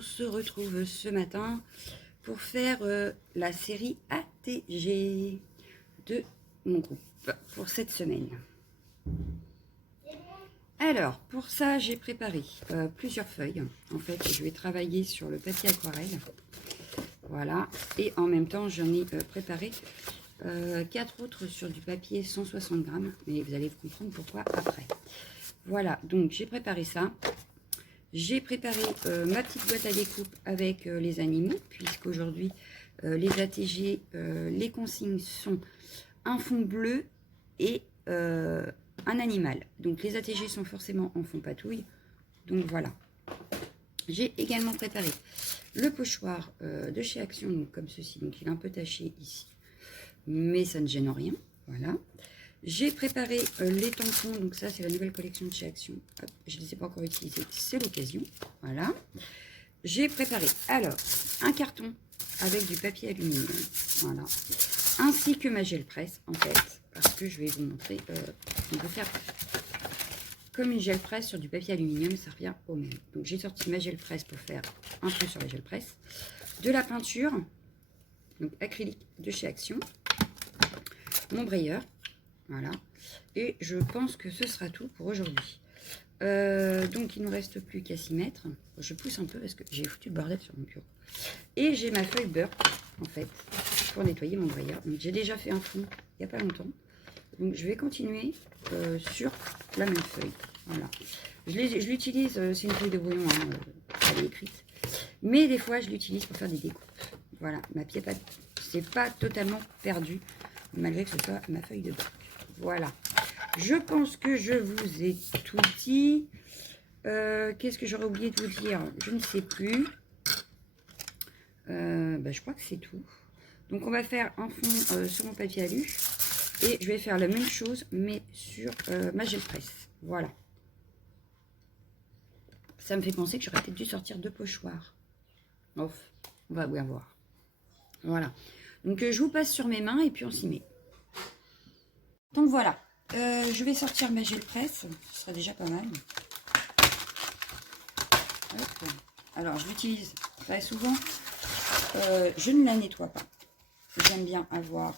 on se retrouve ce matin pour faire la série ATG de mon groupe pour cette semaine. Alors, pour ça, j'ai préparé plusieurs feuilles. En fait, je vais travailler sur le papier aquarelle. Voilà. Et en même temps, j'en ai préparé 4 autres sur du papier 160 grammes. Mais vous allez comprendre pourquoi après. Voilà, donc j'ai préparé ça. J'ai préparé ma petite boîte à découpe avec les animaux, puisqu'aujourd'hui, les ATG, les consignes sont un fond bleu et un animal. Donc les ATG sont forcément en fond patouille. Donc voilà. J'ai également préparé le pochoir de chez Action, donc comme ceci. Donc il est un peu taché ici, mais ça ne gêne en rien. Voilà. J'ai préparé les tampons, donc ça c'est la nouvelle collection de chez Action. Hop, je ne les ai pas encore utilisés, c'est l'occasion. Voilà. J'ai préparé alors un carton avec du papier aluminium. Voilà. Ainsi que ma gel presse en fait, parce que je vais vous montrer. On peut faire comme une gel presse sur du papier aluminium, ça revient au même. Donc j'ai sorti ma gel presse pour faire un peu sur la gel presse. De la peinture, donc acrylique de chez Action. Mon brayeur. Voilà. Et je pense que ce sera tout pour aujourd'hui. Donc, il ne nous reste plus qu'à s'y mettre. Je pousse un peu parce que j'ai foutu le bordel sur mon bureau. Et j'ai ma feuille beurre, en fait, pour nettoyer mon brayeur. Donc, j'ai déjà fait un fond il n'y a pas longtemps. Donc, je vais continuer sur la même feuille. Voilà. Je l'utilise, c'est une feuille de brouillon, hein, elle est écrite. Mais des fois, je l'utilise pour faire des découpes. Voilà, ma pièce, c'est pas totalement perdu, malgré que ce soit ma feuille de beurre. Voilà, je pense que je vous ai tout dit. Qu'est-ce que j'aurais oublié de vous dire? Je ne sais plus. Je crois que c'est tout. Donc on va faire un fond sur mon papier alu. Et je vais faire la même chose, mais sur ma gel presse. Voilà. Ça me fait penser que j'aurais peut-être dû sortir 2 pochoirs. Ouf, on va bien voir. Voilà. Donc je vous passe sur mes mains et puis on s'y met. Donc voilà, je vais sortir ma gel presse, ce sera déjà pas mal. Hop. Alors je l'utilise très souvent, je ne la nettoie pas. J'aime bien avoir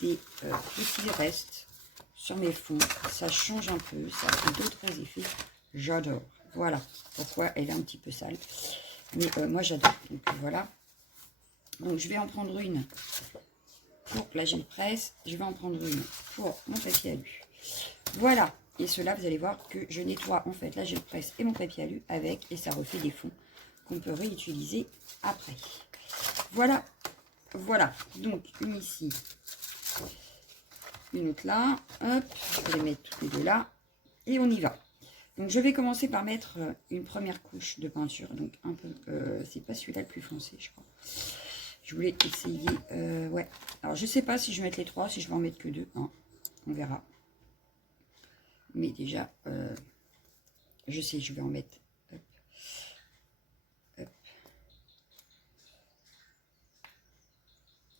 des petits restes sur mes fonds, ça change un peu, ça fait d'autres effets, j'adore. Voilà pourquoi elle est un petit peu sale, mais moi j'adore. Donc voilà, donc je vais en prendre une pour la gel presse, je vais en prendre une pour mon papier alu. Voilà, et cela vous allez voir que je nettoie en fait la gel presse et mon papier alu avec, et ça refait des fonds qu'on peut réutiliser après. Voilà, voilà, donc une ici, une autre là, hop, je vais les mettre toutes les deux là, et on y va. Donc je vais commencer par mettre une première couche de peinture, donc un peu, c'est pas celui-là le plus foncé je crois. Je voulais essayer, ouais. Alors, je sais pas si je vais mettre les 3, si je vais en mettre que 2. Hein. On verra. Mais déjà, je sais, je vais en mettre. Hop. Hop.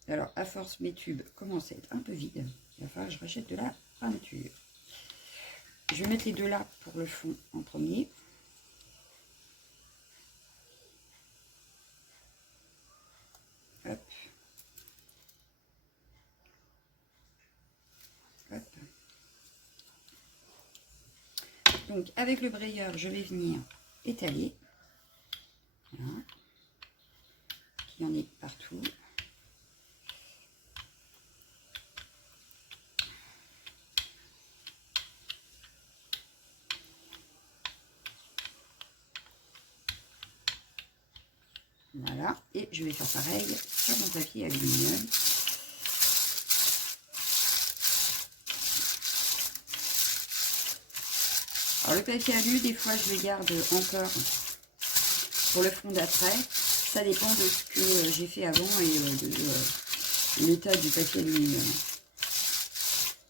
Alors, à force, mes tubes commencent à être un peu vides. Il va falloir que je rachète de la peinture. Je vais mettre les 2 là pour le fond en premier. Hop. Hop. Donc avec le brayeur, je vais venir étaler. Voilà. Il y en est partout. Voilà, et je vais faire pareil sur mon papier aluminium. Alors le papier alu, des fois je le garde encore pour le fond d'après. Ça dépend de ce que j'ai fait avant et de l'état du papier aluminium.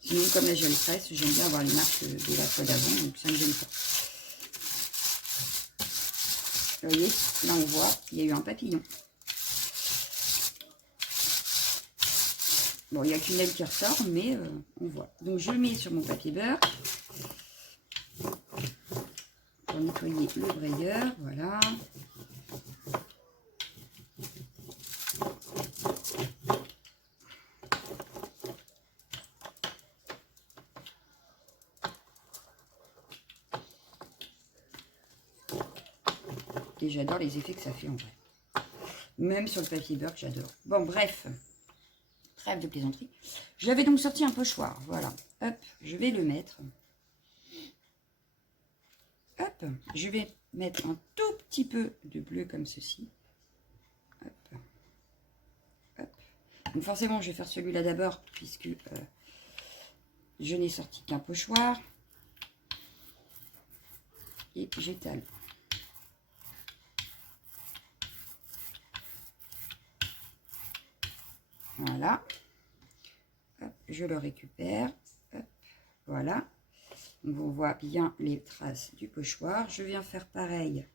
Sinon, comme la gel presse, j'aime bien avoir les marques de la fois d'avant, donc ça ne me gêne pas. Vous voyez, là on voit, il y a eu un papillon. Bon, il n'y a qu'une aile qui ressort, mais on voit. Donc je le mets sur mon papier beurre. pour nettoyer le brayeur. Voilà. Et j'adore les effets que ça fait en vrai. Même sur le papier beurre, j'adore. Bon, bref. Trêve de plaisanterie. J'avais donc sorti un pochoir. Voilà. Hop, je vais le mettre. Hop, je vais mettre un tout petit peu de bleu comme ceci. Hop. Hop. Donc forcément, je vais faire celui-là d'abord, puisque je n'ai sorti qu'un pochoir. Et j'étale. Voilà. Hop, je le récupère. Hop, voilà. Donc on voit bien les traces du pochoir. Je viens faire pareil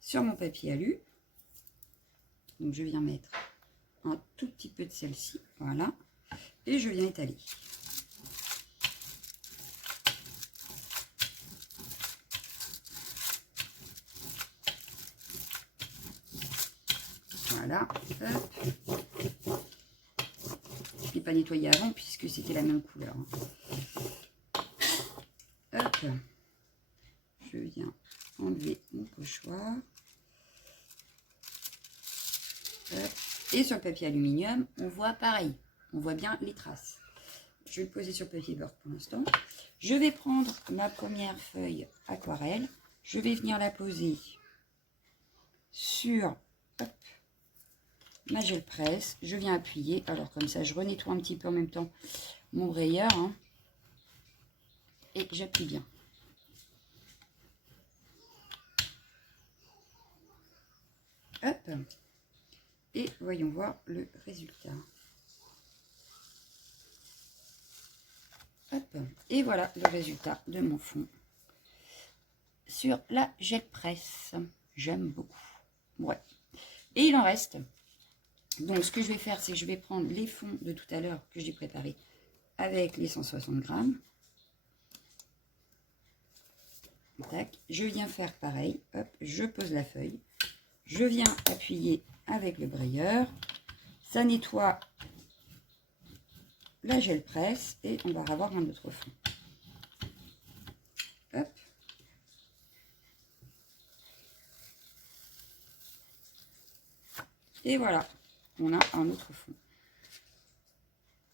sur mon papier alu. Donc je viens mettre un tout petit peu de celle-ci. Voilà. Et je viens étaler. Voilà. Hop. Je n'ai pas nettoyé avant puisque c'était la même couleur. Hop. Je viens enlever mon pochoir. Hop. Et sur le papier aluminium, on voit pareil. On voit bien les traces. Je vais le poser sur le papier beurre pour l'instant. Je vais prendre ma première feuille aquarelle. Je vais venir la poser sur hop, ma gel presse. Je viens appuyer. Alors comme ça, je renettoie un petit peu en même temps mon brayeur. Hein, et j'appuie bien. Hop. Et voyons voir le résultat. Hop. Et voilà le résultat de mon fond sur la gel presse. J'aime beaucoup. Ouais. Et il en reste. Donc ce que je vais faire, c'est que je vais prendre les fonds de tout à l'heure que j'ai préparés avec les 160 grammes. Tac. Je viens faire pareil. Hop, je pose la feuille. Je viens appuyer avec le brayeur. Ça nettoie la gel presse et on va avoir un autre fond. Hop. Et voilà, on a un autre fond.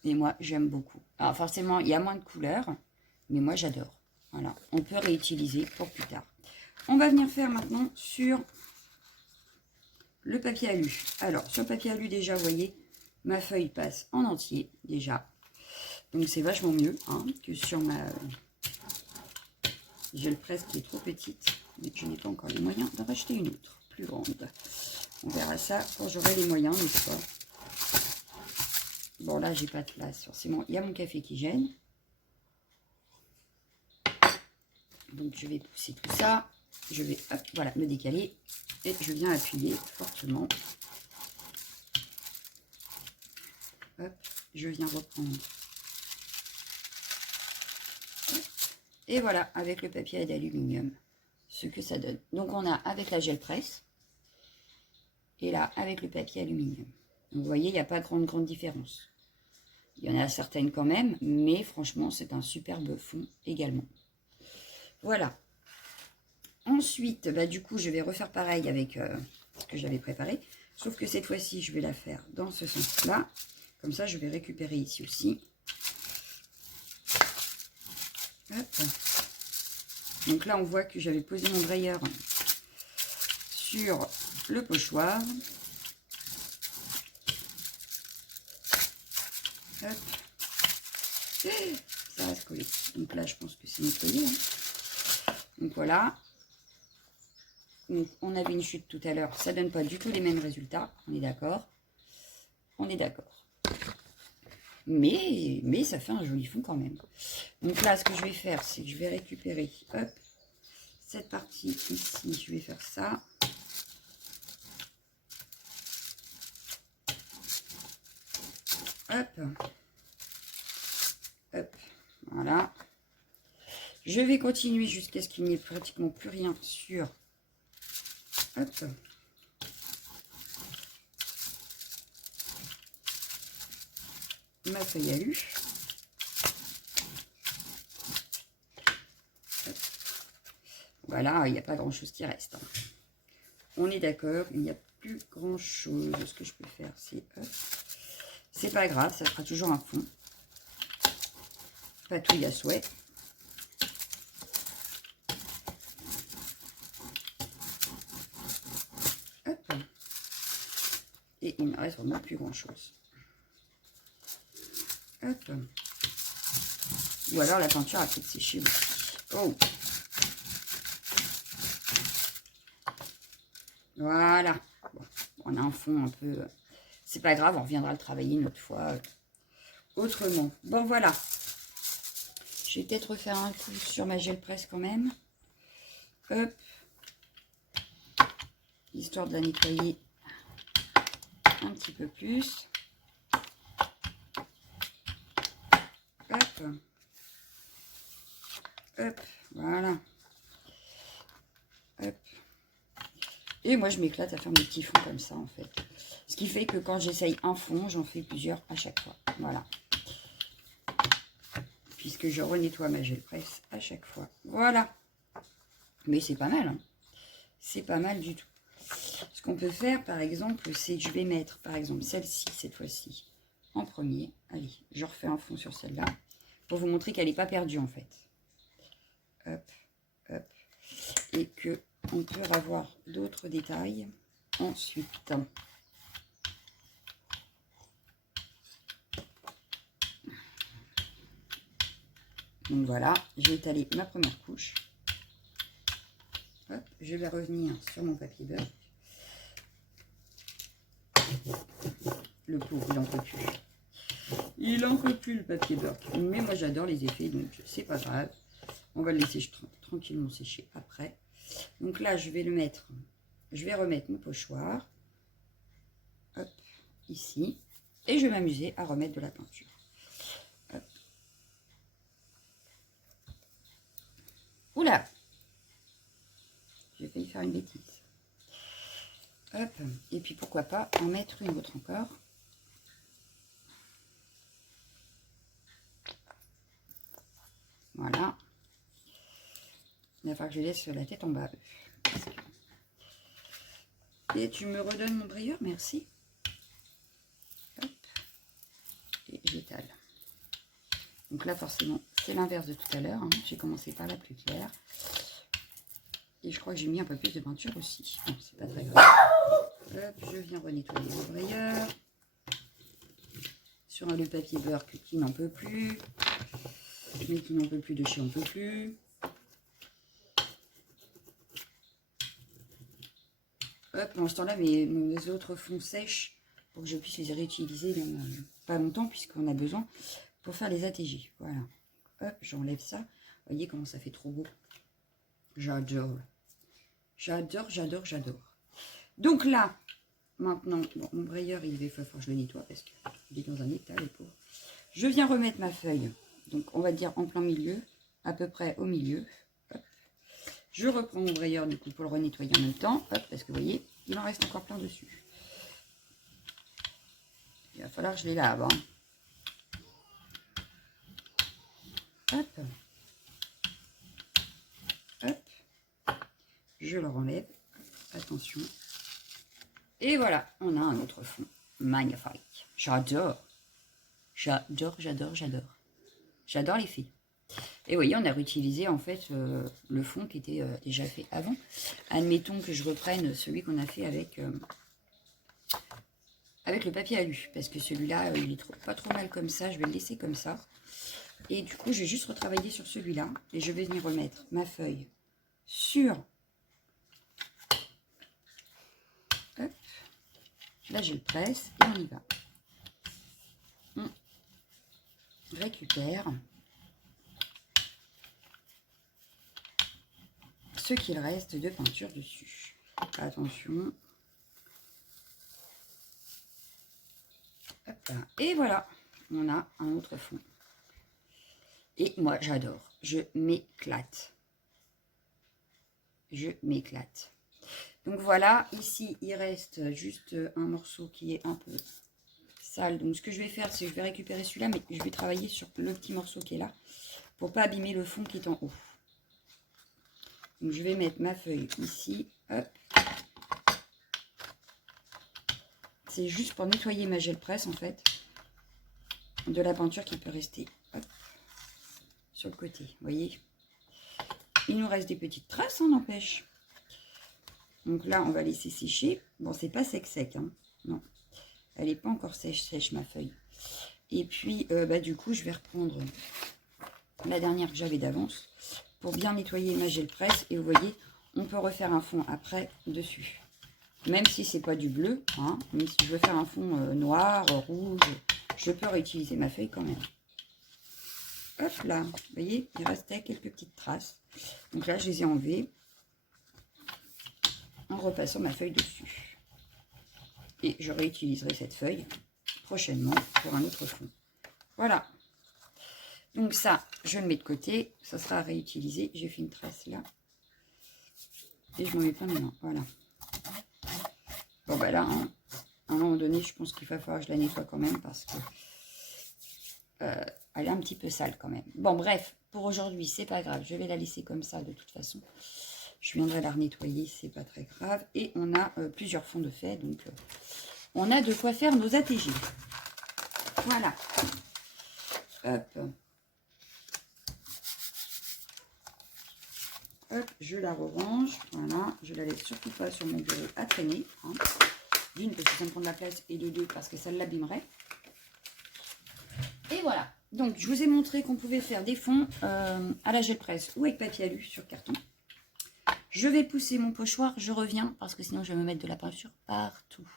Et moi, j'aime beaucoup. Alors forcément, il y a moins de couleurs, mais moi, j'adore. Voilà, on peut réutiliser pour plus tard. On va venir faire maintenant sur le papier alu. Alors, sur le papier alu, déjà, vous voyez, ma feuille passe en entier, déjà. Donc, c'est vachement mieux hein, que sur ma gel presse qui est trop petite. Mais je n'ai pas encore les moyens d'en racheter une autre, plus grande. On verra ça quand j'aurai les moyens, n'est-ce pas? Bon, là, j'ai pas de place, forcément. Il y a mon café qui gêne. Donc, je vais pousser tout ça. Je vais, hop, voilà, me décaler. Et je viens appuyer fortement. Hop, je viens reprendre. Hop, et voilà, avec le papier d'aluminium, ce que ça donne. Donc, on a avec la gel presse. Et là, avec le papier aluminium. Donc, vous voyez, il n'y a pas grande différence. Il y en a certaines quand même, mais franchement, c'est un superbe fond également. Voilà. Ensuite, bah, du coup, je vais refaire pareil avec ce que j'avais préparé. Sauf que cette fois-ci, je vais la faire dans ce sens-là. Comme ça, je vais récupérer ici aussi. Hop. Donc là, on voit que j'avais posé mon brayeur sur le pochoir. Hop. Ça reste collé. Donc là, je pense que c'est nettoyé. Hein. Donc voilà. Donc on avait une chute tout à l'heure. Ça donne pas du tout les mêmes résultats. On est d'accord. On est d'accord. Mais ça fait un joli fond quand même. Donc là, ce que je vais faire, c'est que je vais récupérer hop, cette partie ici. Je vais faire ça. Hop. Hop. Voilà. Je vais continuer jusqu'à ce qu'il n'y ait pratiquement plus rien sur... Hop. Ma feuille alu. Voilà, il n'y a pas grand chose qui reste. On est d'accord, il n'y a plus grand chose. Ce que je peux faire, c'est pas grave, ça fera toujours un fond. Patouille à souhait. Hop. Et il ne me reste vraiment plus grand chose. Hop. Ou alors la peinture a peut-être séché aussi. Oh. Voilà. Bon, on a un fond un peu... C'est pas grave, on reviendra le travailler une autre fois. Autrement. Bon, voilà. Je vais peut-être refaire un coup sur ma gel presse quand même. Hop. Histoire de la nettoyer un petit peu plus. Hop. Hop. Voilà. Hop. Et moi, je m'éclate à faire mes petits fonds comme ça, en fait. Ce qui fait que quand j'essaye un fond, j'en fais plusieurs à chaque fois. Voilà. Puisque je renettoie ma gel presse à chaque fois. Voilà. Mais c'est pas mal, hein. C'est pas mal du tout. Ce qu'on peut faire, par exemple, c'est que je vais mettre, par exemple, celle-ci, cette fois-ci, en premier. Allez, je refais un fond sur celle-là, pour vous montrer qu'elle n'est pas perdue, en fait. Hop, hop. Et que on peut avoir d'autres détails ensuite. Donc voilà, j'ai étalé ma première couche. Hop, je vais revenir sur mon papier beurre. Le pauvre, il n'en peut plus. Il n'en peut plus, le papier beurre. Mais moi, j'adore les effets, donc c'est pas grave. On va le laisser tranquillement sécher après. Donc là, je vais le mettre. Je vais remettre mon pochoir. Hop, ici. Et je vais m'amuser à remettre de la peinture. Hop. Oula! J'ai failli faire une bêtise. Hop. Et puis pourquoi pas en mettre une autre encore. Voilà. Il va falloir que je laisse la tête en bas. Et tu me redonnes mon brilleur, merci. Hop. Et j'étale. Donc là, forcément, c'est l'inverse de tout à l'heure. Hein. J'ai commencé par la plus claire. Et je crois que j'ai mis un peu plus de peinture aussi. Bon, c'est pas très grave. Hop, je viens renettoyer le brilleur. Sur le papier beurre qui n'en peut plus. Mais qui n'en peut plus de chez on peut plus. Hop, pendant ce temps-là, mes autres fonds sèchent pour que je puisse les réutiliser dans pas longtemps, puisqu'on a besoin pour faire les ATG. Voilà. Hop, j'enlève ça. Vous voyez comment ça fait trop beau. J'adore. J'adore, j'adore, j'adore. Donc là, maintenant, bon, mon brayeur, il va falloir que je le nettoie parce qu'il est dans un état, le pauvre. Je viens remettre ma feuille. Donc, on va dire en plein milieu, à peu près au milieu. Hop. Je reprends mon brayeur du coup pour le renettoyer en même temps. Hop, parce que vous voyez, il en reste encore plein dessus. Il va falloir que je les lave. Hein. Hop. Hop. Je le enlève. Attention. Et voilà, on a un autre fond. Magnifique. J'adore. J'adore, j'adore, j'adore. J'adore les filles. Et vous voyez, on a réutilisé en fait le fond qui était déjà fait avant. Admettons que je reprenne celui qu'on a fait avec le papier alu. Parce que celui-là, il est pas trop mal comme ça. Je vais le laisser comme ça. Et du coup, je vais juste retravailler sur celui-là. Et je vais venir remettre ma feuille sur... Hop. Là, je le presse et on y va. On récupère ce qu'il reste de peinture dessus. Attention. Hop là. Et voilà, on a un autre fond. Et moi, j'adore. je m'éclate. Je m'éclate. Donc voilà, ici, il reste juste un morceau qui est un peu sale. Donc ce que je vais faire, c'est que je vais récupérer celui-là, mais je vais travailler sur le petit morceau qui est là, pour pas abîmer le fond qui est en haut. Donc je vais mettre ma feuille ici. Hop. C'est juste pour nettoyer ma gel presse, en fait, de la peinture qui peut rester, hop, sur le côté. Vous voyez, il nous reste des petites traces, on n'empêche. Donc là, on va laisser sécher. Bon, c'est pas sec, hein. Non, elle n'est pas encore sèche, ma feuille. Et puis, du coup, je vais reprendre la dernière que j'avais d'avance pour bien nettoyer ma gel presse. Et vous voyez, on peut refaire un fond après dessus. Même si c'est pas du bleu, hein, mais si je veux faire un fond noir, rouge, je peux réutiliser ma feuille quand même. Hop là, vous voyez, il restait quelques petites traces. Donc là, je les ai enlevées en repassant ma feuille dessus. Et je réutiliserai cette feuille prochainement pour un autre fond. Voilà. Donc ça, je le mets de côté. Ça sera à réutiliser. J'ai fait une trace là. Et je m'en mets plein les mains. Voilà. Bon, bah là, hein, à un moment donné, je pense qu'il va falloir que je la nettoie quand même parce que elle est un petit peu sale quand même. Bon, bref, pour aujourd'hui, c'est pas grave. Je vais la laisser comme ça de toute façon. Je viendrai la renettoyer, c'est pas très grave. Et on a plusieurs fonds de fait, donc on a de quoi faire nos ATG. Voilà. Hop. Hop, je la rerange. Voilà, je la laisse surtout pas sur mon bureau à traîner. Hein. D'une, parce que ça me prend de la place, et de deux, parce que ça l'abîmerait. Et voilà. Donc, je vous ai montré qu'on pouvait faire des fonds à la gel presse ou avec papier alu sur carton. Je vais pousser mon pochoir, je reviens, parce que sinon je vais me mettre de la peinture partout.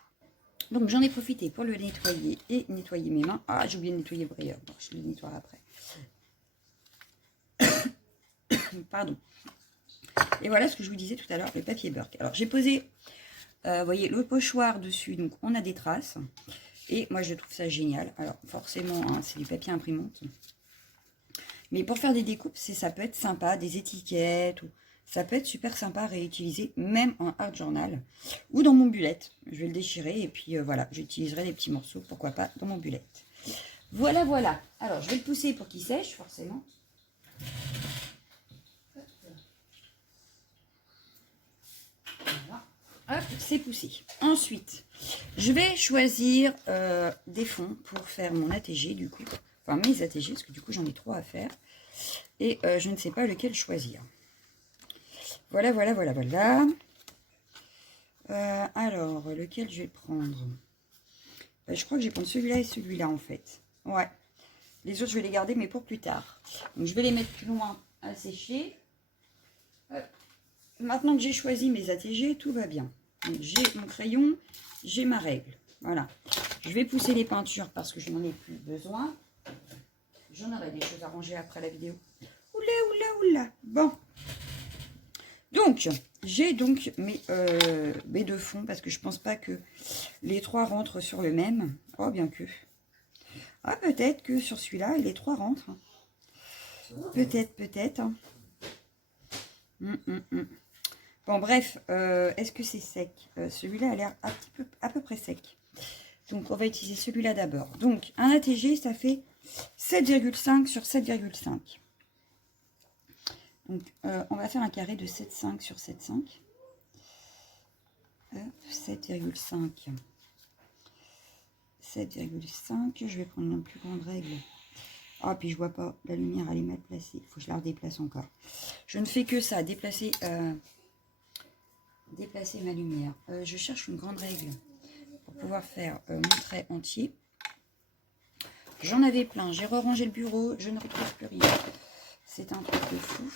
Donc, j'en ai profité pour le nettoyer et nettoyer mes mains. Ah, j'ai oublié de nettoyer le brilleur. Bon, je le nettoierai après. Pardon. Et voilà ce que je vous disais tout à l'heure, le papier Burke. Alors, j'ai posé, vous voyez, le pochoir dessus. Donc, on a des traces. Et moi, je trouve ça génial. Alors, forcément, hein, c'est du papier imprimante. Mais pour faire des découpes, ça peut être sympa, des étiquettes. Ou, ça peut être super sympa à réutiliser, même en art journal. Ou dans mon bullet. Je vais le déchirer et puis voilà, j'utiliserai des petits morceaux, pourquoi pas, dans mon bullet. Voilà, voilà. Alors, je vais le pousser pour qu'il sèche, forcément. Voilà. Hop, c'est poussé. Ensuite, je vais choisir des fonds pour faire mon ATG, du coup. Enfin, mes ATG, parce que du coup, j'en ai 3 à faire. Et je ne sais pas lequel choisir. Voilà, voilà, voilà, voilà. Alors, lequel je vais prendre? Je crois que je vais prendre celui-là et celui-là, en fait. Ouais. Les autres, je vais les garder, mais pour plus tard. Donc, je vais les mettre plus loin à sécher. Maintenant que j'ai choisi mes ATG, tout va bien. J'ai mon crayon, j'ai ma règle. Voilà. Je vais pousser les peintures parce que je n'en ai plus besoin. J'en aurai des choses à ranger après la vidéo. Oula, oula, oula. Bon. Donc, j'ai donc mes 2 fonds parce que je pense pas que les 3 rentrent sur le même. Oh, bien que. Ah, peut-être que sur celui-là, les 3 rentrent. Peut-être, peut-être. Bon, bref, est-ce que c'est sec? Celui-là a l'air à peu près sec. Donc, on va utiliser celui-là d'abord. Donc, un ATG, ça fait 7,5 sur 7,5. Donc, on va faire un carré de 7,5 sur 7,5. 7,5. 7,5. Je vais prendre une plus grande règle. Ah, puis je vois pas, la lumière, elle est mal placée. Il faut que je la redéplace encore. Je ne fais que ça, déplacer ma lumière. Je cherche une grande règle pour pouvoir faire mon trait entier. J'en avais plein. J'ai rangé le bureau. Je ne retrouve plus rien. C'est un truc de fou.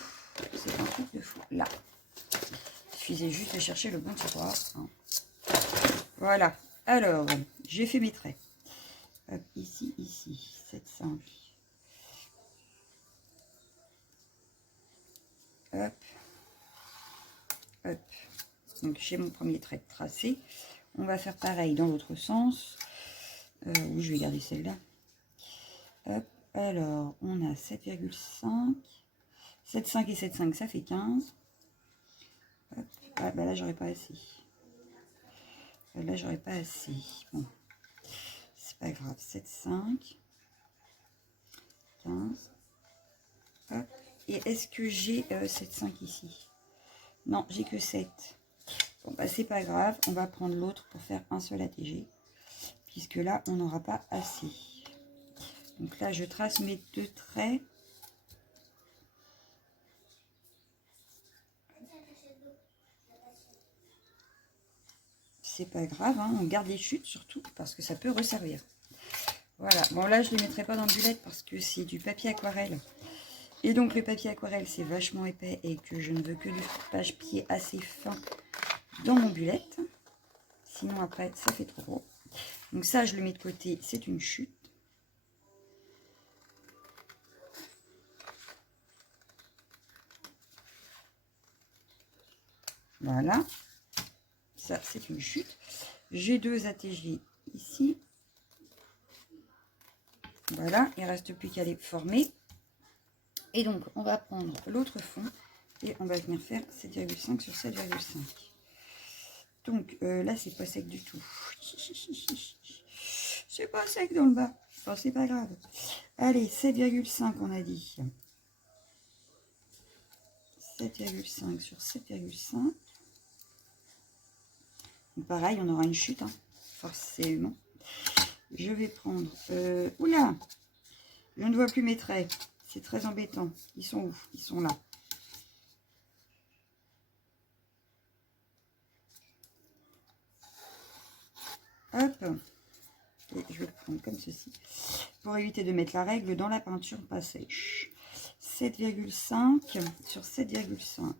C'est un truc de fou. Là. Il suffisait juste de chercher le bon tiroir. Hein. Voilà. Alors, j'ai fait mes traits. Hop, ici, ici. 7,5. Hop. Hop. Donc, j'ai mon premier trait tracé. On va faire pareil dans l'autre sens. Oui, je vais garder celle-là. Hop. Alors, on a 7,5. 7,5 et 7,5, ça fait 15. Hop. Ah, bah là, j'aurais pas assez. Là, j'aurais pas assez. Bon, c'est pas grave. 7,5. 15. Hop. Et est-ce que j'ai 7,5 ici? Non, j'ai que 7. Bon, bah, c'est pas grave. On va prendre l'autre pour faire un seul ATG. Puisque là, on n'aura pas assez. Donc là, je trace mes 2 traits. C'est pas grave, hein, on garde les chutes surtout parce que ça peut resservir. Voilà, bon là je ne les mettrai pas dans le bullet parce que c'est du papier aquarelle. Et donc le papier aquarelle c'est vachement épais et que je ne veux que du papier assez fin dans mon bullet. Sinon après ça fait trop gros. Donc ça je le mets de côté, c'est une chute. Voilà, ça c'est une chute. J'ai 2 ATG ici. Voilà, il ne reste plus qu'à les former. Et donc, on va prendre l'autre fond et on va venir faire 7,5 sur 7,5. Donc, là, c'est pas sec du tout. C'est pas sec dans le bas. Enfin, c'est pas grave. Allez, 7,5, on a dit. 7,5 sur 7,5. Pareil, on aura une chute, hein, forcément. Je vais prendre... oula! Je ne vois plus mes traits. C'est très embêtant. Ils sont où? Ils sont là. Hop. Et je vais le prendre comme ceci. Pour éviter de mettre la règle dans la peinture pas sèche. 7,5 sur 7,5.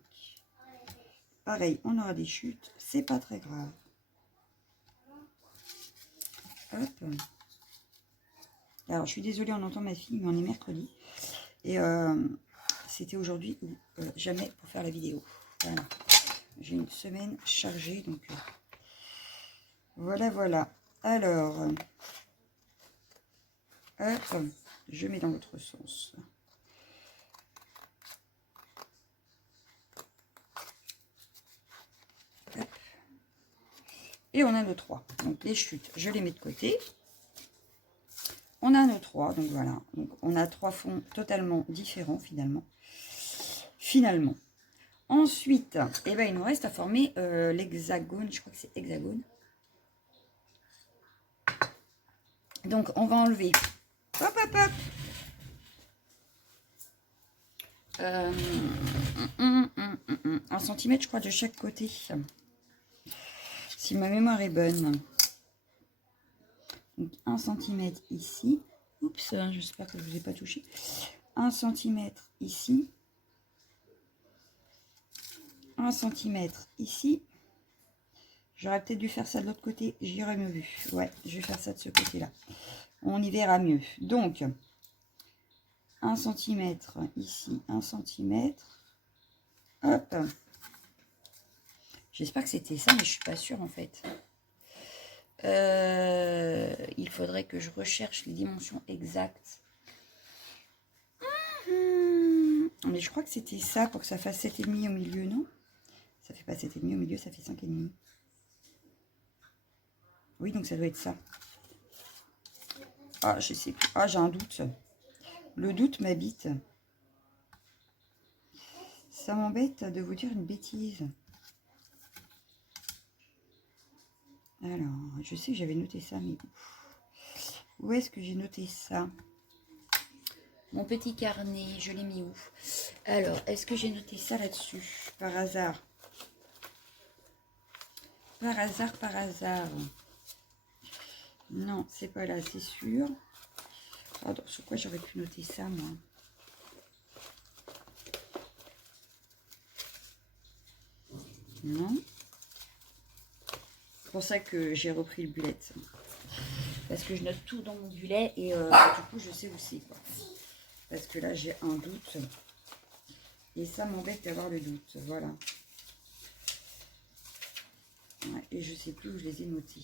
Pareil, on aura des chutes. C'est pas très grave. Hop. Alors, je suis désolée, on entend ma fille, mais on est mercredi. Et c'était aujourd'hui ou jamais pour faire la vidéo. Voilà. J'ai une semaine chargée, donc voilà, voilà. Alors, hop, je mets dans l'autre sens. Hop. Et on a nos 3. Donc, les chutes, je les mets de côté. On a nos 3, donc voilà. Donc, on a 3 fonds totalement différents, finalement. Ensuite, eh ben, il nous reste à former l'hexagone. Je crois que c'est hexagone. Donc, on va enlever, hop, hop, hop, 1 cm, je crois, de chaque côté. Si ma mémoire est bonne. Donc, 1 cm ici. Oups, j'espère que je ne vous ai pas touché. 1 cm ici. 1 cm ici. J'aurais peut-être dû faire ça de l'autre côté, j'y aurais mieux vu. Ouais, je vais faire ça de ce côté-là. On y verra mieux. Donc, 1 cm ici, 1 cm. Hop. J'espère que c'était ça, mais je ne suis pas sûre en fait. Il faudrait que je recherche les dimensions exactes. Mais je crois que c'était ça pour que ça fasse 7,5 au milieu, non? Ça fait pas 7,5 au milieu, ça fait 5,5. Oui, donc ça doit être ça. Ah, je sais plus. Ah, j'ai un doute. Le doute m'habite. Ça m'embête de vous dire une bêtise. Alors, je sais que j'avais noté ça, mais où est-ce que j'ai noté ça? Mon petit carnet, je l'ai mis où? Alors, est-ce que j'ai noté ça là-dessus? Par hasard. Par hasard, par hasard. Non, c'est pas là, c'est sûr. Pardon, sur quoi j'aurais pu noter ça, moi? Non. C'est pour ça que j'ai repris le bullet. Parce que je note tout dans mon bullet et du coup, je sais où c'est, quoi. Parce que là, j'ai un doute. Et ça m'embête d'avoir le doute. Voilà. Ouais, et je sais plus où je les ai notés.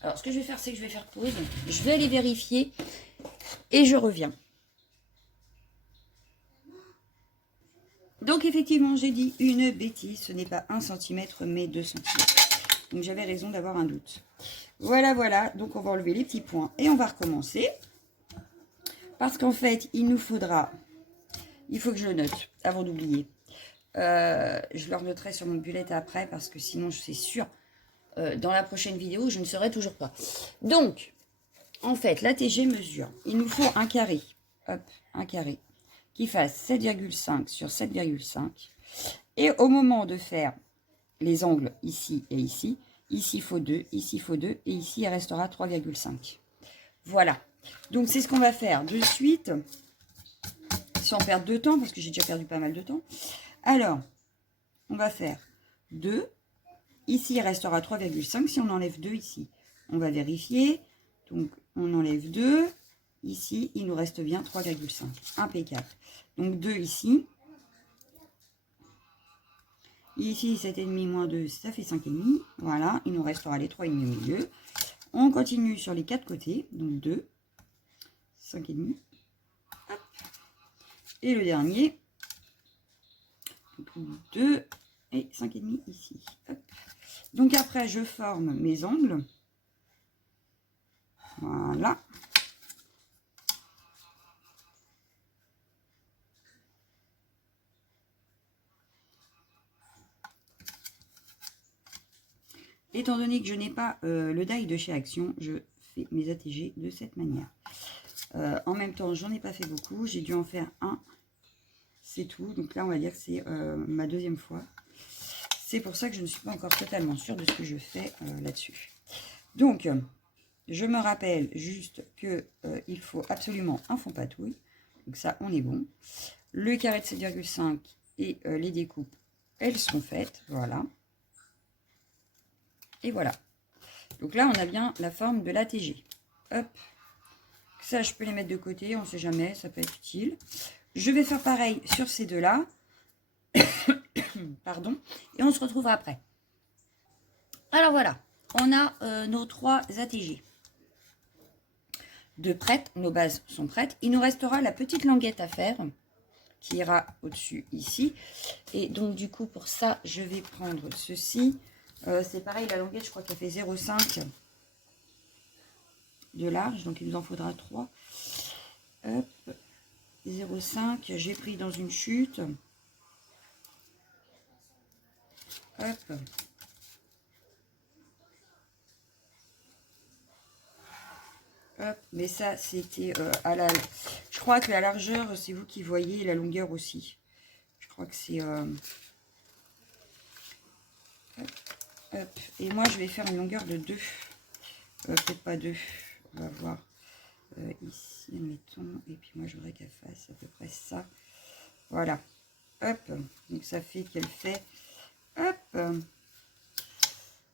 Alors, ce que je vais faire, c'est que je vais faire pause. Je vais aller vérifier. Et je reviens. Donc effectivement, j'ai dit une bêtise. Ce n'est pas 1 cm, mais 2 cm. Donc j'avais raison d'avoir un doute. Voilà, voilà. Donc on va enlever les petits points et on va recommencer. Parce qu'en fait, il nous faudra... Il faut que je le note avant d'oublier. Je le renoterai sur mon bullet après parce que sinon, je suis sûre, dans la prochaine vidéo, je ne saurai toujours pas. Donc, en fait, l'ATG mesure. Il nous faut un carré. Hop, un carré. Qui fasse 7,5 sur 7,5. Et au moment de faire les angles ici et ici, ici il faut 2, ici il faut 2, et ici il restera 3,5. Voilà. Donc c'est ce qu'on va faire de suite, sans perdre de temps, parce que j'ai déjà perdu pas mal de temps. Alors, on va faire 2. Ici, il restera 3,5 si on enlève 2 ici. On va vérifier. Donc, on enlève 2. Ici, il nous reste bien 3,5. Impeccable. Donc, 2 ici. Ici, 7,5 moins 2, ça fait 5,5. Voilà, il nous restera les 3,5 au milieu. On continue sur les 4 côtés. Donc, 2, 5,5. Hop. Et le dernier, 2 et 5,5 ici. Hop. Donc après, je forme mes angles. Voilà. Étant donné que je n'ai pas le die de chez Action, je fais mes ATG de cette manière. En même temps, j'en ai pas fait beaucoup. J'ai dû en faire un. C'est tout. Donc là, on va dire que c'est ma deuxième fois. C'est pour ça que je ne suis pas encore totalement sûre de ce que je fais là-dessus. Donc, je me rappelle juste que il faut absolument un fond patouille. Donc ça, on est bon. Le carré de 7,5 et les découpes, elles sont faites. Voilà. Et voilà. Donc là, on a bien la forme de l'ATG. Hop. Ça, je peux les mettre de côté. On ne sait jamais, ça peut être utile. Je vais faire pareil sur ces deux-là. Pardon. Et on se retrouve après. Alors voilà. On a nos 3 ATG. De prêtes. Nos bases sont prêtes. Il nous restera la petite languette à faire, qui ira au-dessus ici. Et donc, du coup, pour ça, je vais prendre ceci. C'est pareil, la languette, je crois qu'elle fait 0,5 de large. Donc, il nous en faudra 3. Hop. 0,5. J'ai pris dans une chute. Hop. Hop. Mais ça, c'était à la... Je crois que la largeur, c'est vous qui voyez, la longueur aussi. Je crois que c'est... Hop. Hop. Et moi, je vais faire une longueur de 2. Peut-être pas 2. On va voir. Ici, mettons. Et puis moi, je voudrais qu'elle fasse à peu près ça. Voilà. Hop. Donc, ça fait qu'elle fait... Hop.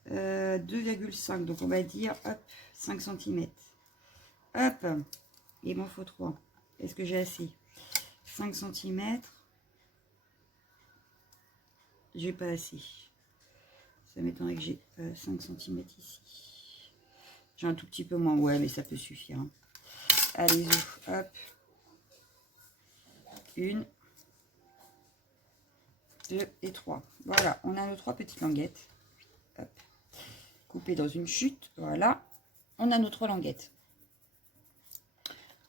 2,5. Donc, on va dire, hop, 5 cm. Hop. Il m'en faut 3. Est-ce que j'ai assez? 5 cm. J'ai pas assez. Ça m'étonnerait que j'ai 5 cm ici. J'ai un tout petit peu moins. Ouais, mais ça peut suffire. Hein. Allez-y. Hop. 1, 2 et 3. Voilà. On a nos 3 petites languettes. Hop. Coupées dans une chute. Voilà. On a nos 3 languettes.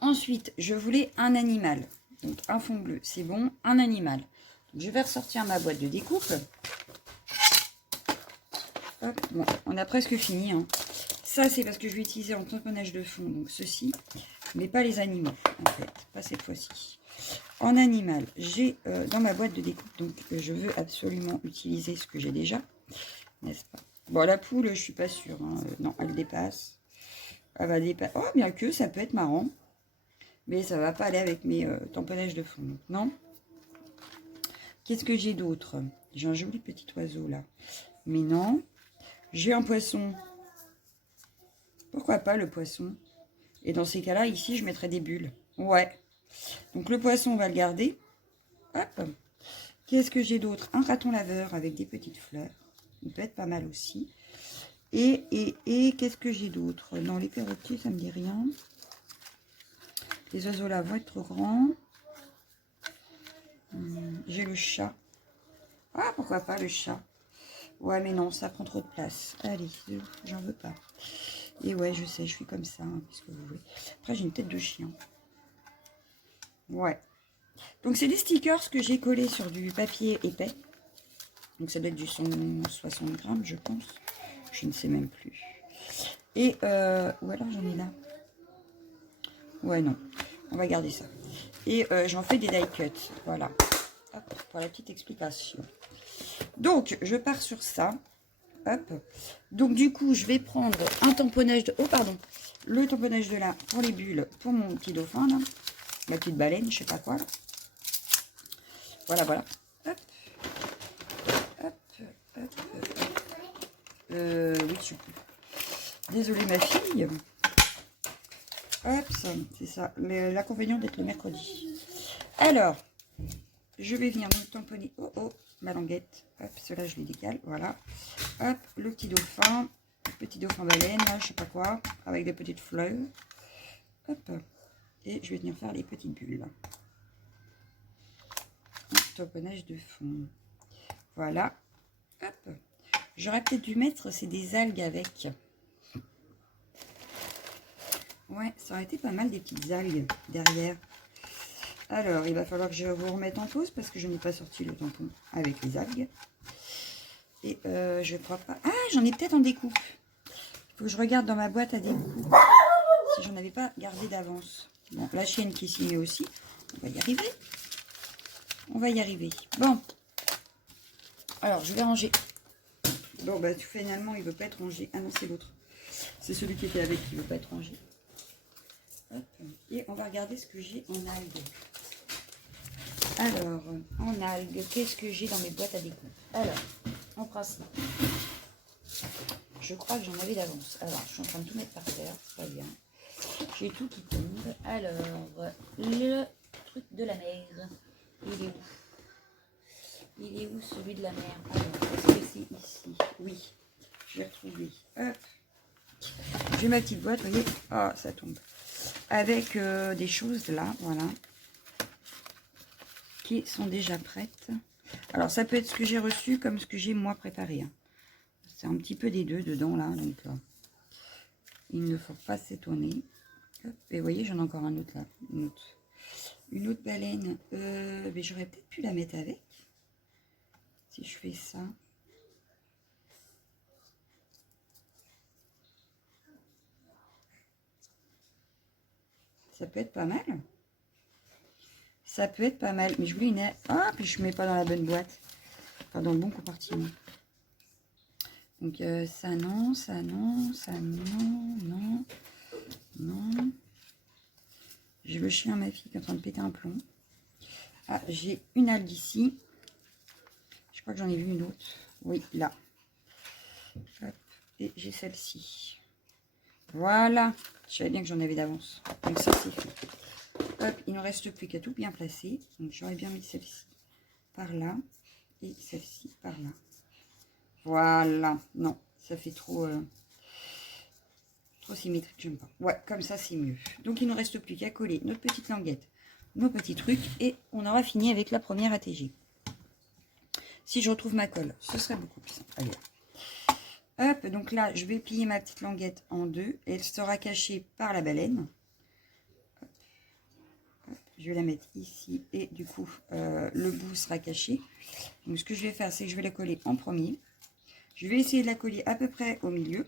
Ensuite, je voulais un animal. Donc, un fond bleu, c'est bon. Un animal. Donc, je vais ressortir ma boîte de découpe. Hop, bon, on a presque fini. Hein. Ça, c'est parce que je vais utiliser en tamponnage de fond. Donc, ceci, mais pas les animaux, en fait. Pas cette fois-ci. En animal, j'ai dans ma boîte de découpe, donc je veux absolument utiliser ce que j'ai déjà. N'est-ce pas? Bon, la poule, je suis pas sûre. Hein. Non, elle dépasse. Elle va dépasser. Oh, bien que ça peut être marrant. Mais ça va pas aller avec mes tamponnages de fond. Donc, non. Qu'est-ce que j'ai d'autre? J'ai un joli petit oiseau là. Mais non. J'ai un poisson. Pourquoi pas le poisson? Et dans ces cas-là, ici, je mettrai des bulles. Ouais. Donc, le poisson, on va le garder. Hop. Qu'est-ce que j'ai d'autre? Un raton laveur avec des petites fleurs. Il peut être pas mal aussi. Et qu'est-ce que j'ai d'autre? Non, les perroquets, ça me dit rien. Les oiseaux là vont être trop grands. J'ai le chat. Ah, pourquoi pas le chat. Ouais, mais non, ça prend trop de place. Allez, j'en veux pas. Et ouais, je sais, je suis comme ça. Hein, qu'est-ce que vous voulez. Après, j'ai une tête de chien. Ouais. Donc, c'est des stickers que j'ai collés sur du papier épais. Donc, ça doit être du 160 grammes, je pense. Je ne sais même plus. Et, ou alors j'en ai là. Ouais, non. On va garder ça. Et j'en fais des die cuts. Voilà. Hop, pour la petite explication. Donc, je pars sur ça. Hop. Donc, du coup, je vais prendre un tamponnage de... Oh, pardon. Le tamponnage de là pour les bulles, pour mon petit dauphin, là. Ma petite baleine, je sais pas quoi, là. Voilà, voilà. Hop. Hop, hop, hop. Oui, je sais plus. Désolée, ma fille. Hop, c'est ça. L'inconvénient d'être le mercredi. Alors, je vais venir me tamponner. Oh, oh, ma languette. Hop, cela, je les décale. Voilà. Hop, le petit dauphin. Petit dauphin baleine, là, je sais pas quoi. Avec des petites fleurs. Hop. Et je vais venir faire les petites bulles. Un tamponnage de fond. Voilà. Hop. J'aurais peut-être dû mettre, c'est des algues avec. Ouais, ça aurait été pas mal des petites algues derrière. Alors, il va falloir que je vous remette en pause parce que je n'ai pas sorti le tampon avec les algues. Et je crois pas... Ah, j'en ai peut-être en découpe. Il faut que je regarde dans ma boîte à découpe si j'en avais pas gardé d'avance. Bon, la chienne qui s'y met aussi. On va y arriver. On va y arriver. Bon. Alors, je vais ranger. Bon, bah, finalement, il ne veut pas être rangé. Ah non, c'est l'autre. C'est celui qui était avec qui ne veut pas être rangé. Hop. Et on va regarder ce que j'ai en algues. Alors, en algues, qu'est-ce que j'ai dans mes boîtes à découpe? Alors, en principe, je crois que j'en avais d'avance. Alors, je suis en train de tout mettre par terre, c'est pas bien. J'ai tout qui tombe. Alors, le truc de la mer, il est où? Il est où celui de la mer? Alors, est-ce que c'est ici? Oui, je l'ai retrouvé. Hop. J'ai ma petite boîte, vous voyez? Ah, ça tombe. Avec des choses là, voilà. Qui sont déjà prêtes. Alors, ça peut être ce que j'ai reçu comme ce que j'ai moi préparé. Hein. C'est un petit peu des deux dedans, là. Donc, il ne faut pas s'étonner. Et vous voyez, j'en ai encore un autre, là. Une autre baleine. Mais j'aurais peut-être pu la mettre avec. Si je fais ça. Ça peut être pas mal. Ça peut être pas mal. Mais je voulais une... Ah, puis je ne mets pas dans la bonne boîte. Enfin, dans le bon compartiment. Donc, ça non, ça non, ça non, non, non. J'ai le chien, ma fille, qui est en train de péter un plomb. Ah, j'ai une algue ici. Je crois que j'en ai vu une autre. Oui, là. Hop. Et j'ai celle-ci. Voilà. Je savais bien que j'en avais d'avance. Donc, ça, c'est fait. Hop, il ne reste plus qu'à tout bien placer. Donc, j'aurais bien mis celle-ci par là. Et celle-ci par là. Voilà. Non, ça fait trop... trop symétrique, j'aime pas. Ouais, comme ça, c'est mieux. Donc, il ne reste plus qu'à coller notre petite languette, nos petits trucs, et on aura fini avec la première ATG. Si je retrouve ma colle, ce serait beaucoup plus simple. Allez. Hop, donc là, je vais plier ma petite languette en deux. Elle sera cachée par la baleine. Hop. Hop, je vais la mettre ici, et du coup, le bout sera caché. Donc, ce que je vais faire, c'est que je vais la coller en premier. Je vais essayer de la coller à peu près au milieu.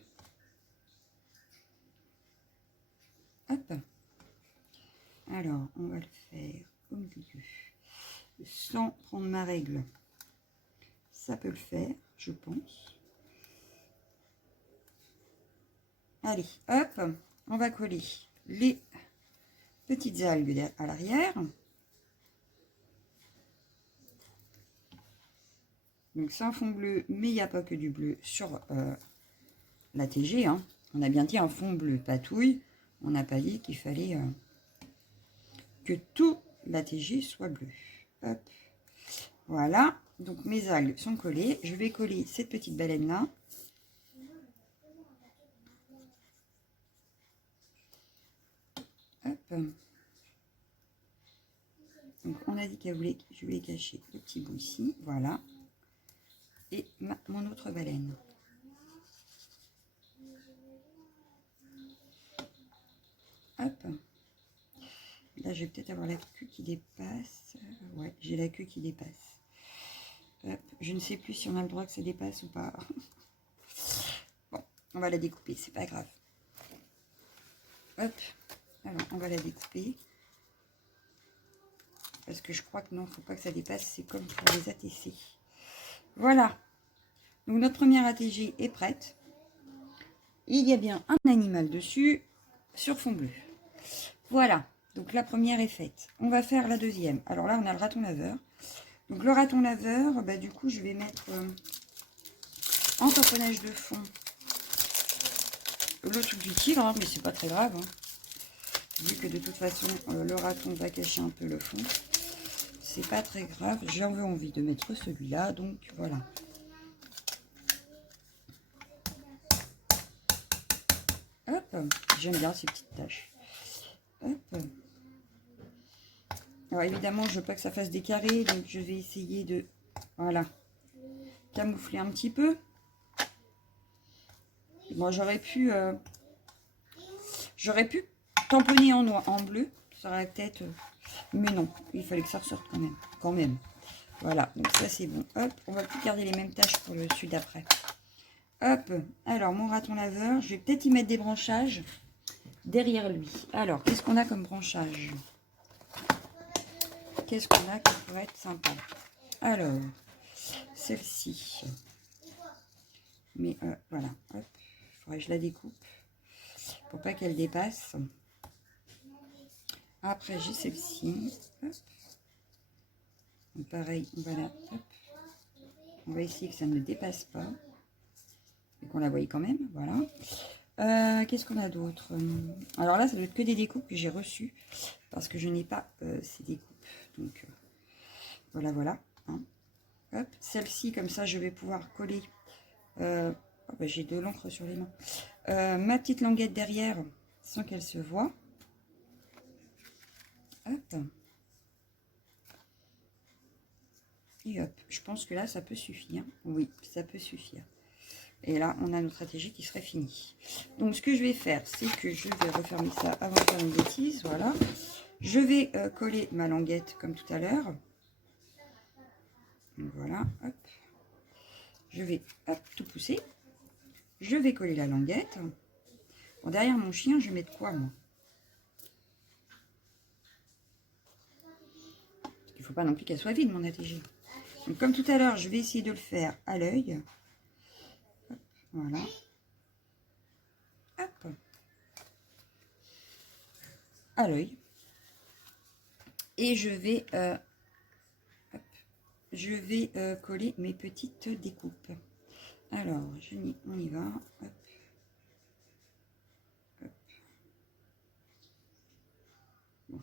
Hop. Alors, on va le faire au milieu. Sans prendre ma règle. Ça peut le faire, je pense. Allez, hop. On va coller les petites algues à l'arrière. Donc, c'est un fond bleu, mais il n'y a pas que du bleu sur la TG. Hein. On a bien dit un fond bleu patouille. On n'a pas dit qu'il fallait que tout la TG soit bleu. Hop. Voilà. Donc, mes algues sont collées. Je vais coller cette petite baleine-là. Hop. Donc, on a dit qu'elle voulait, je voulais cacher le petit bout ici. Voilà. Et mon autre baleine. Hop. Là, je vais peut-être avoir la queue qui dépasse. Ouais, j'ai la queue qui dépasse. Hop. Je ne sais plus si on a le droit que ça dépasse ou pas. Bon, on va la découper, c'est pas grave. Hop. Alors, on va la découper. Parce que je crois que non, il ne faut pas que ça dépasse. C'est comme pour les ATC. Voilà. Donc, notre première ATG est prête. Il y a bien un animal dessus sur fond bleu. Voilà. Donc, la première est faite. On va faire la deuxième. Alors là, on a le raton laveur. Donc, le raton laveur, bah, du coup, je vais mettre en tamponnage de fond le truc du tigre. Hein, mais c'est pas très grave. Hein. Vu que de toute façon, le raton va cacher un peu le fond. C'est pas très grave. J'avais envie de mettre celui-là. Donc, voilà. Hop. J'aime bien ces petites taches. Hop. Alors évidemment, je veux pas que ça fasse des carrés, donc je vais essayer de, voilà, camoufler un petit peu. Bon, j'aurais pu tamponner en noir, en bleu, ça aurait peut-être, mais non, il fallait que ça ressorte quand même. Voilà, donc ça c'est bon. Hop, on va plus garder les mêmes taches pour le dessus d'après. Hop, alors mon raton laveur, je vais peut-être y mettre des branchages derrière lui. Alors, qu'est-ce qu'on a comme branchage? Qu'est-ce qu'on a qui pourrait être sympa? Alors, celle-ci. Mais voilà, hop, il faudrait que je la découpe pour pas qu'elle dépasse. Après, j'ai celle-ci. Pareil, voilà, hop. On va essayer que ça ne dépasse pas. Et qu'on la voie quand même, voilà. Qu'est-ce qu'on a d'autre? Alors là, ça doit être que des découpes que j'ai reçues. Parce que je n'ai pas ces découpes. Donc, voilà, voilà. Hein. Hop, celle-ci, comme ça, je vais pouvoir coller. Oh, bah, j'ai de l'encre sur les mains. Ma petite languette derrière, sans qu'elle se voie. Hop. Et hop. Je pense que là, ça peut suffire. Oui, ça peut suffire. Et là, on a notre stratégie qui serait finie. Donc, ce que je vais faire, c'est que je vais refermer ça avant de faire une bêtise. Voilà. Je vais coller ma languette comme tout à l'heure. Voilà. Hop. Je vais tout pousser. Je vais coller la languette. Bon, derrière mon chien, je vais mettre quoi, moi? Il ne faut pas non plus qu'elle soit vide, mon ATG. Donc, comme tout à l'heure, je vais essayer de le faire à l'œil. Voilà. Hop. À l'œil. Et je vais, coller mes petites découpes. Alors, on y va. Hop. Hop. Bon.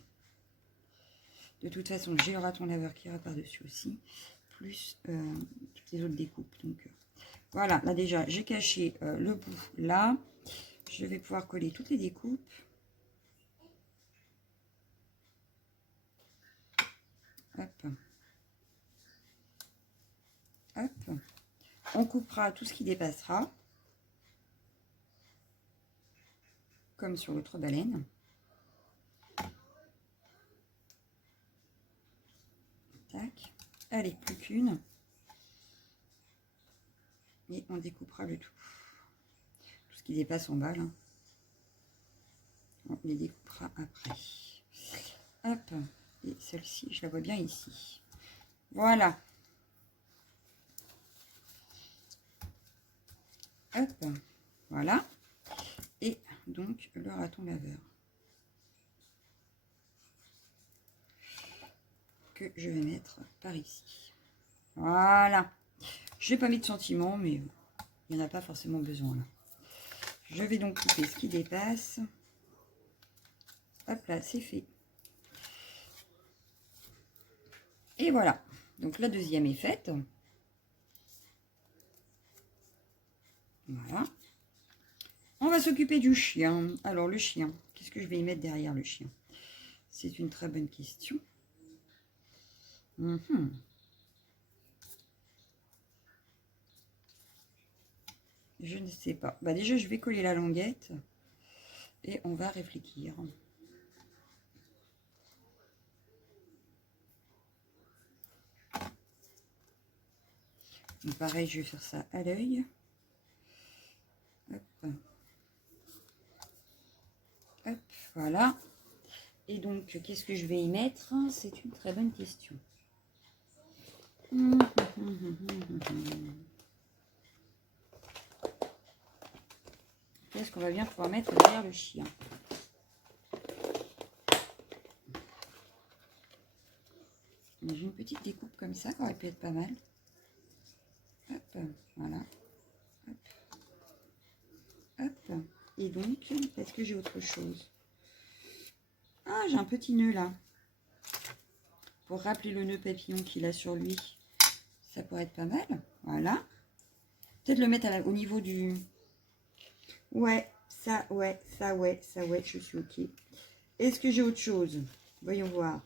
De toute façon, j'ai le raton laveur qui ira par-dessus aussi, plus toutes les autres découpes. Donc, voilà, là déjà, j'ai caché le bout là. Je vais pouvoir coller toutes les découpes. Hop. Hop. On coupera tout ce qui dépassera. Comme sur l'autre baleine. Tac. Allez, plus qu'une. Et on découpera le tout. Tout ce qui dépasse en bas, là. On les découpera après. Hop. Et celle-ci, je la vois bien ici. Voilà. Hop. Voilà. Et donc, le raton laveur. Que je vais mettre par ici. Voilà. Je n'ai pas mis de sentiment, mais il n'y en a pas forcément besoin là. Je vais donc couper ce qui dépasse. Hop là, c'est fait. Et voilà. Donc la deuxième est faite. Voilà. On va s'occuper du chien. Alors le chien, qu'est-ce que je vais y mettre derrière le chien? C'est une très bonne question. Mhm. Je ne sais pas. Bah déjà, je vais coller la languette et on va réfléchir. Donc, pareil, je vais faire ça à l'œil. Hop. Hop, voilà. Et donc, qu'est-ce que je vais y mettre? C'est une très bonne question. Qu'est-ce qu'on va bien pouvoir mettre derrière le chien? J'ai une petite découpe comme ça, ça aurait pu être pas mal. Hop, voilà. Hop. Hop. Et donc, est-ce que j'ai autre chose? Ah, j'ai un petit nœud là. Pour rappeler le nœud papillon qu'il a sur lui. Ça pourrait être pas mal. Voilà. Peut-être le mettre au niveau du... Ouais, ça, ouais, ça, ouais, ça, ouais, je suis ok. Est-ce que j'ai autre chose? Voyons voir.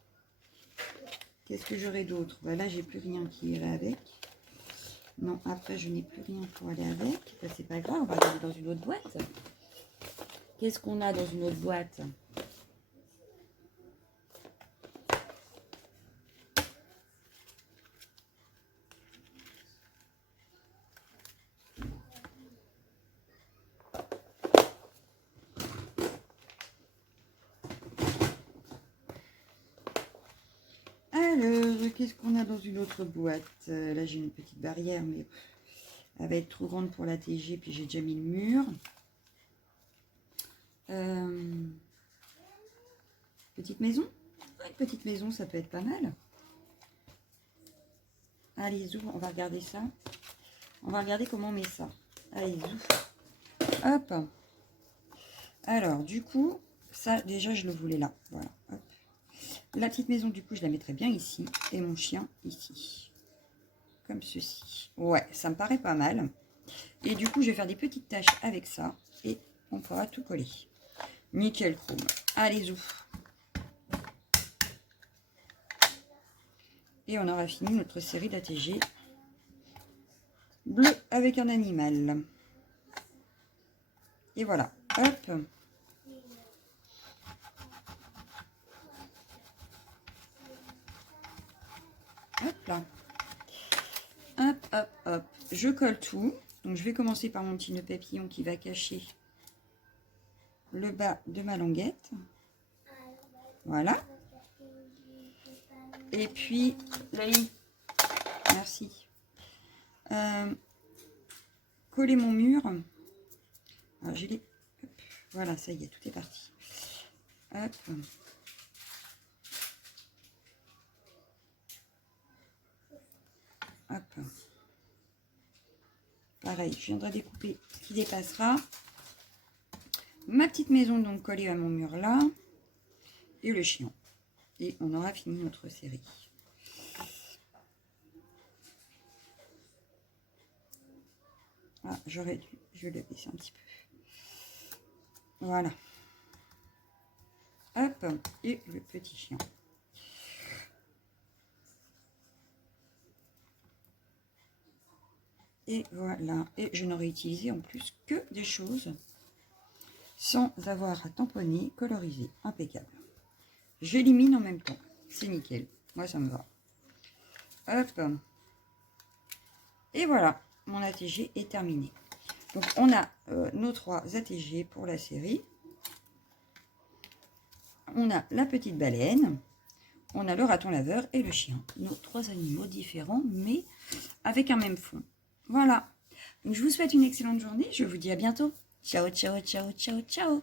Qu'est-ce que j'aurais d'autre? Bah là, j'ai plus rien qui irait avec. Non, après, je n'ai plus rien pour aller avec. Bah, c'est pas grave, on va regarder dans une autre boîte. Qu'est-ce qu'on a dans une autre boîte? Alors, qu'est-ce qu'on a dans une autre boîte? Là, j'ai une petite barrière, mais elle va être trop grande pour la TG, puis j'ai déjà mis le mur. Petite maison? Une petite maison, ça peut être pas mal. Allez, zou, on va regarder ça. On va regarder comment on met ça. Allez, zou. Hop. Alors, du coup, ça, déjà, je le voulais là. Voilà. Hop. La petite maison, du coup, je la mettrai bien ici. Et mon chien, ici. Comme ceci. Ouais, ça me paraît pas mal. Et du coup, je vais faire des petites taches avec ça. Et on pourra tout coller. Nickel chrome. Allez, zou. Et on aura fini notre série d'ATG bleu avec un animal. Et voilà. Hop. Hop là. Hop, hop, hop. Je colle tout. Donc, je vais commencer par mon petit nœud papillon qui va cacher le bas de ma languette. Voilà. Et puis, Lali, merci. Coller mon mur. Alors, j'ai les... Voilà, ça y est, tout est parti. Hop. Hop. Pareil, je viendrai découper ce qui dépassera. Ma petite maison, donc, collée à mon mur là. Et le chien. Et on aura fini notre série. Ah, j'aurais dû, je vais le baisser un petit peu. Voilà. Hop, et le petit chien. Et voilà. Et je n'aurais utilisé en plus que des choses sans avoir à tamponner, coloriser. Impeccable. J'élimine en même temps. C'est nickel. Moi, ça me va. Hop. Et voilà. Mon ATG est terminé. Donc, on a nos 3 ATG pour la série. On a la petite baleine. On a le raton laveur et le chien. Nos 3 animaux différents, mais avec un même fond. Voilà. Donc, je vous souhaite une excellente journée. Je vous dis à bientôt. Ciao, ciao, ciao, ciao, ciao.